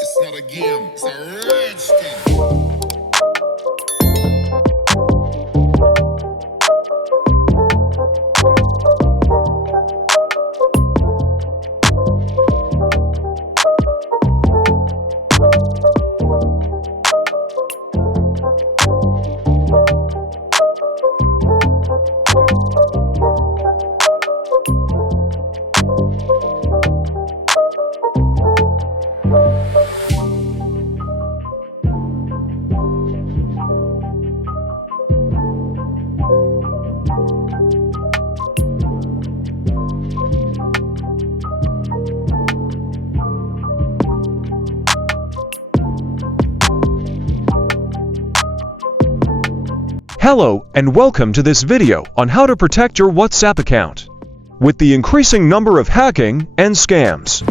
It's not a game, it's a rich thing. Hello and welcome to this video on how to protect your WhatsApp account with the increasing number of hacking and scams.